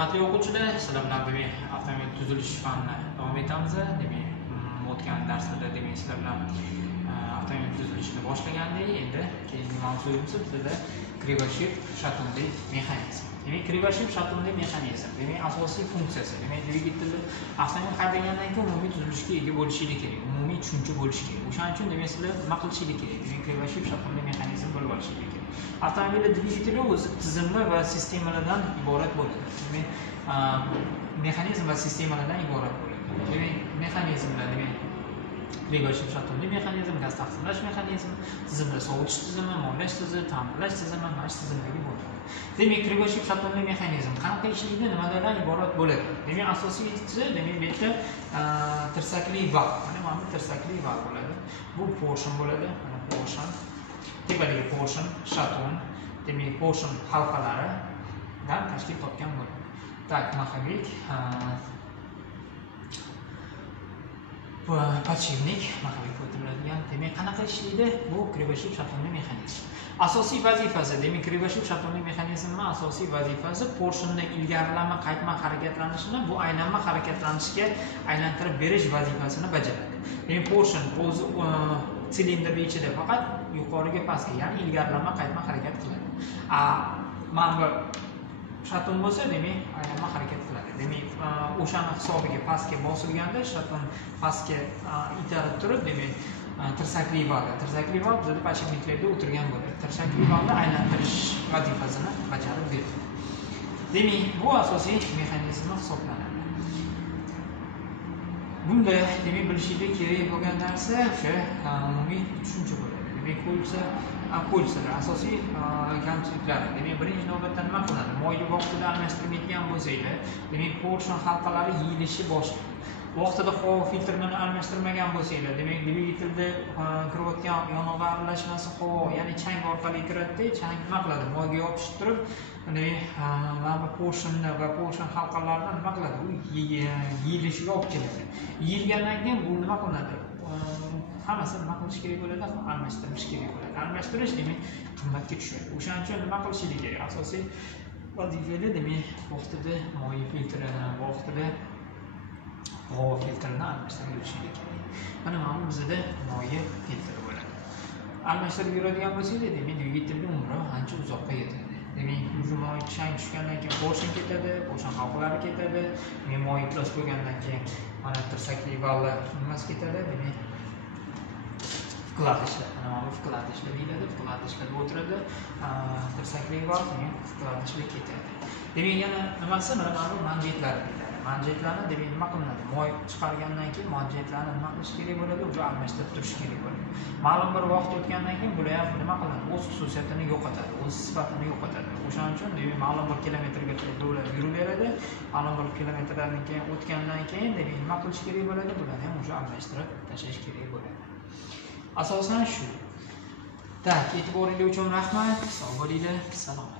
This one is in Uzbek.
Hurmatli o'quvchilar, sizlar bilan demak avtomobil tuzilish fanini davom etamiz. Demak, o'tgan darslarda demak sizlar bilan avtomobil tuzilishini boshlagandik. Endi keyingi mavzuyimiz bizda Krivoshev shatunli mexanizm. Demak, Krivoshev shatunli mexanizm demak asosiy funksiyasi. Demak, dvigatelda avtomobil haydagandan keyin umumiy tuzilishga ega bo'lishligi kerak. Umumiy tushuncha bo'lishi kerak. O'shaning uchun demak sizlar nima qilishligi kerak? Demak, Krivoshev shatunli mexanizm bo'lib olishligi kerak. Avtomobilda dvigateli o'zi tizimli va sistemalardan iborat bo'ladi. Demak, mexanizm va sistemalardan iborat bo'ladi. Demak, mexanizmlar demak Krivoshev shatunli mexanizm, gaz taqsimlash mexanizmi, tizimda sovutish tizimi, mollash tizimi, ta'mirlash tizimi, mana shu tizimdagi bo'ladi. Demak, Krivoshev shatunli mexanizm qanaqa ishlaydi, nimalardan iborat bo'ladi? Demak, asosiysi demak bu yerda tirsakli val, mana bu tirsakli val bo'ladi. Bu portion bo'ladi, mana portion. Tepadagi portion, shatun, demak portion halqalaridan tashkil topgan bo'ladi. Tak, maxavik, podshipnik, maxavik o'tiriladigan. Demak, qanaqa ishlaydi? Bu Krivoshev shatunli mexanizm. Asosiy vazifasi, demak, Krivoshev shatunli mexanizmning asosiy vazifasi porshonni ilgarilama, qaytma harakatlanishini bu aylanma harakatlanishga aylantirib berish vazifasini bajaradi. Demak, porshon o'zi silindrning ichida faqat yuqoriga pastga, ya'ni ilgarilama, qaytma harakat qiladi. Mana bu shatun bo'lsa, demak, aylanma harakat qiladi. Demak, o'shani hisobiga pastga bosilganda shatun pastga itarib turib, demak, tirsakli val bizda podshipniklarda o'tirgan bo'ladi. Tirsakli valni aylantirish vazifasini bajarib beradi. Demak, bu asosiy mexanizm hisoblanadi. Bunda demak bilishingizga kerak bo'lgan narsa o'sha umumiy tushuncha bo'ladi. Demak, ko'lsalar asosiy kamchiliklari. Demak, birinchi navbatda nima qiladi? Moyni vaqtida almashtirib ketgan bo'lsanglar, demak, porshon halqalari yeyilishi boshlaydi. Vaqtida havo filtrini almashtirmagan bo'lsanglar, demak, dvigatelda kirayotgan yonilg'i aralashmasi havo, ya'ni chang orqali kiradi, chang nima qiladi? Moyga yopishib turib, mana bu porshonni va porshon halqalarini nima qiladi? U yeyilishiga olib keladi. Yeyilgandan keyin bu nima qilinadi? Hammasini nima qilish kerak bo'ladi? Almashtirish kerak bo'ladi. Almashtirish demak qimmatga tushadi. O'shaning uchun nima qilishingiz kerak? Asosiy vazifada demak vaqtida moy filtrini, vaqtida havo filtrini almashtirib yurishingiz kerak. Mana bu bizda moy filtri bo'ladi. Almashtirib yuradigan bo'lsangiz, demak dvigatelning umri ancha uzoqqa yetadi. Demak, moy chang tushgandan keyin porshon ketadi, porshon halqalari ketadi. Demak, moy iflos bo'lgandan keyin mana tirsakli vallar nimasi ketadi, demak vkladishlar, mana bu vkladishlar deyiladi, vkladishlarda o'tiradi, tirsakli val, demak vkladishlar ketadi. Demak, yana nimasi? Mana bu manjetlar deyiladi. Manjetlarni demak nima qilinadi? Moy chiqargandan keyin manjetlarni nima qilish kerak bo'ladi? Uni almashtirib turish kerak bo'ladi. Ma'lum bir vaqt o'tgandan keyin bular ham nima qiladi? O'z xususiyatini yo'qotadi, o'z sifatini yo'qotadi. O'shaning uchun demak ma'lum bir kilometrgacha yuraveradi. Ma'lum bir kilometrlardan keyin o'tgandan keyin demak nima qilish kerak bo'ladi? Bularni ham o'sha almashtirib tashlash kerak bo'ladi. Asosan shu. Tak, e'tiboringiz uchun rahmat. Sog' bo'linglar. Salom.